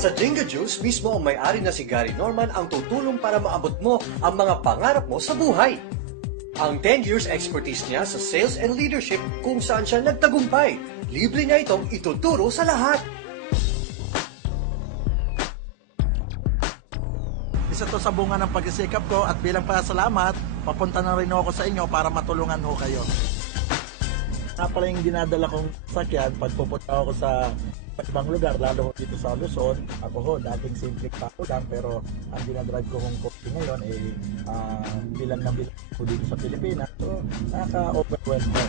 Sa Jinga Juice, mismo ang may-ari na si Gary Norman ang tutulong para maabot mo ang mga pangarap mo sa buhay. Ang 10 years expertise niya sa sales and leadership kung saan siya nagtagumpay. Libre niya itong ituturo sa lahat. Isa to sa bunga ng pagsisikap ko at bilang pasalamat, papunta na rin ako sa inyo para matulungan ho kayo. Pala yung dinadala kong sakyan pag pupunta ako sa ibang lugar, lalo ho dito sa Luzon. Ako ho, dating simple tao lang, pero ang dinadrive ko kong coffee ngayon ay bilang na bilang ko dito sa Pilipinas. So, nakaka-overwhelm ko.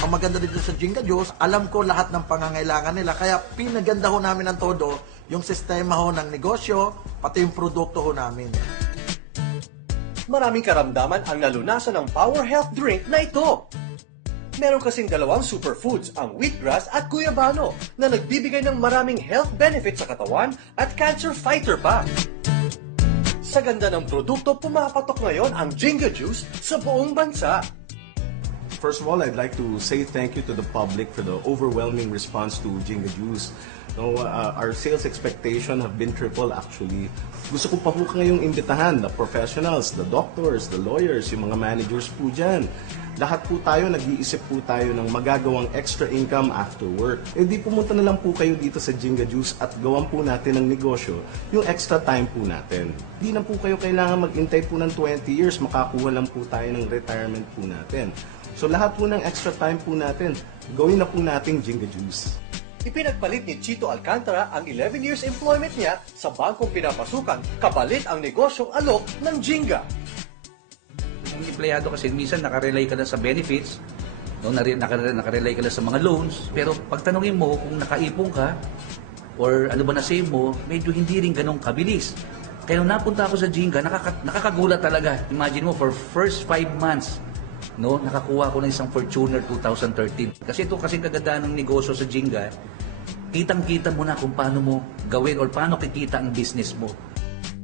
Ang maganda dito sa Jinga Juice, alam ko lahat ng pangangailangan nila, kaya pinaganda ho namin ng todo yung sistema ho ng negosyo, pati yung produkto ho namin. Maraming karamdaman ang nalunasan ng Power Health Drink na ito. Meron kasing dalawang superfoods, ang wheatgrass at guyabano, na nagbibigay ng maraming health benefits sa katawan at cancer fighter pa. Sa ganda ng produkto, pumapatok ngayon ang Jinga Juice sa buong bansa. First of all, I'd like to say thank you to the public for the overwhelming response to Jinga Juice. No, our sales expectation have been triple actually. Gusto ko pa po ngayong imbitahan the professionals, the doctors, the lawyers, yung mga managers po dyan. Lahat po tayo, nag-iisip po tayo ng magagawang extra income after work. E di pumunta na lang po kayo dito sa Jinga Juice at gawan po natin ng negosyo yung extra time po natin. Di na po kayo kailangan mag-intay po ng 20 years, makakuha lang po tayo ng retirement po natin. So lahat po ng extra time po natin, gawin na po nating Jinga Juice. Ipinagpalit ni Chito Alcantara ang 11 years employment niya sa bangkong pinapasukan, kapalit ang negosyong alok ng Jinga. Ang empleyado kasi minsan nakarelay ka na sa benefits, no, nakarelay ka na sa mga loans, pero pag tanungin mo kung nakaipong ka or ano ba na-save mo, medyo hindi rin ganong kabilis. Kaya nung napunta ako sa Jinga, nakakagulat talaga. Imagine mo, for first 5 months, no, nakakuha ko ng isang Fortuner 2013. Kasi ito kasi kagandaan ng negosyo sa Jinga, kitang-kita mo na kung paano mo gawin or paano kikita ang business mo.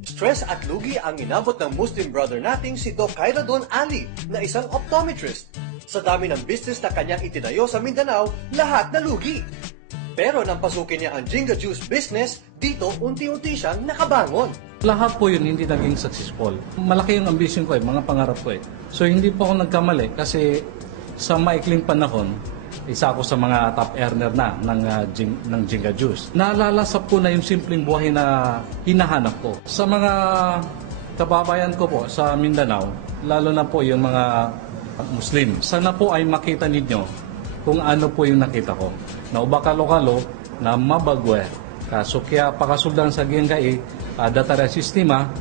Stress at lugi ang inabot ng Muslim brother nating si Doc Khairadon Ali na isang optometrist. Sa dami ng business na kanyang itinayo sa Mindanao, lahat na lugi. Pero nang pasukin niya ang Jinga Juice business, dito unti-unti siyang nakabangon. Lahat po yun hindi naging successful. Malaki yung ambition ko mga pangarap ko So hindi po ako nagkamali kasi sa maikling panahon, isa ako sa mga top earner na ng Jinga Juice. Nalalasap ko na yung simpleng buhay na hinahanap ko. Sa mga kababayan ko po sa Mindanao, lalo na po yung mga Muslim, sana po ay makita ninyo kung ano po yung nakita ko. Na ubakalo-kalo na mabagwe, kasukya pakasuldang sa gingay, datara sistema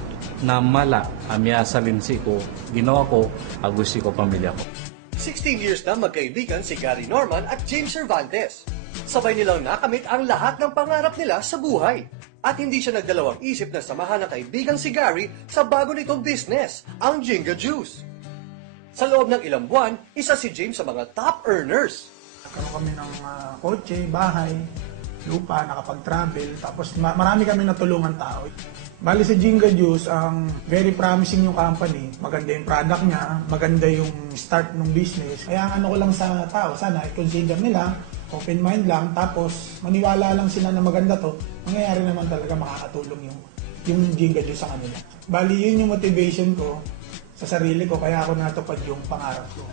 na mala amya salinsi ko, ginawa ko, agusi ko pamilya ko. 16 years na magkaibigan si Gary Norman at James Cervantes. Sabay nilang nakamit ang lahat ng pangarap nila sa buhay. At hindi siya nagdalawang isip na samahan ng kaibigan si Gary sa bago nitong business, ang Jinga Juice. Sa loob ng ilang buwan, isa si James sa mga top earners. Nagkaroon kami ng kotse, bahay, lupa, nakapag-travel, tapos marami kami natulungan tao. Bali sa Jinga Juice, ang very promising yung company. Maganda yung product niya, maganda yung start ng business. Kaya ang ano ko lang sa tao, sana i-consider nila, open mind lang, tapos maniwala lang sila na maganda to, mangyayari naman talaga makakatulong yung Jinga Juice sa kanila. Bali yun yung motivation ko sa sarili ko, kaya ako natupad yung pangarap ko.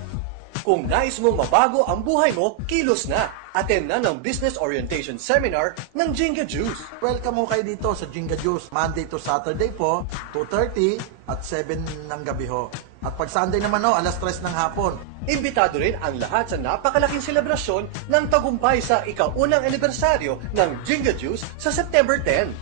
Kung nais mong mabago ang buhay mo, kilos na! Attend na ng Business Orientation Seminar ng Jinga Juice. Welcome mo kayo dito sa Jinga Juice. Monday to Saturday po, 2:30 at 7 ng gabi ho. At pag Sunday naman ho, alas 3 ng hapon. Imbitado rin ang lahat sa napakalaking selebrasyon ng tagumpay sa ika-unang anibersaryo ng Jinga Juice sa September 10.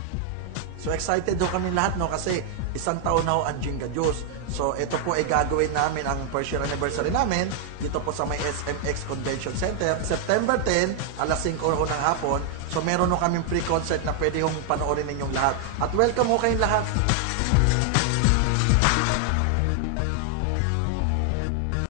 So excited ho kami lahat no kasi isang taon na ho ang Jinga Juice. So ito po ay gagawin namin ang first year anniversary namin dito po sa may SMX Convention Center. September 10, alas 5 ho ng hapon. So meron ho kaming pre-concert na pwede hong panoorin ninyong lahat. At welcome ho kayong lahat.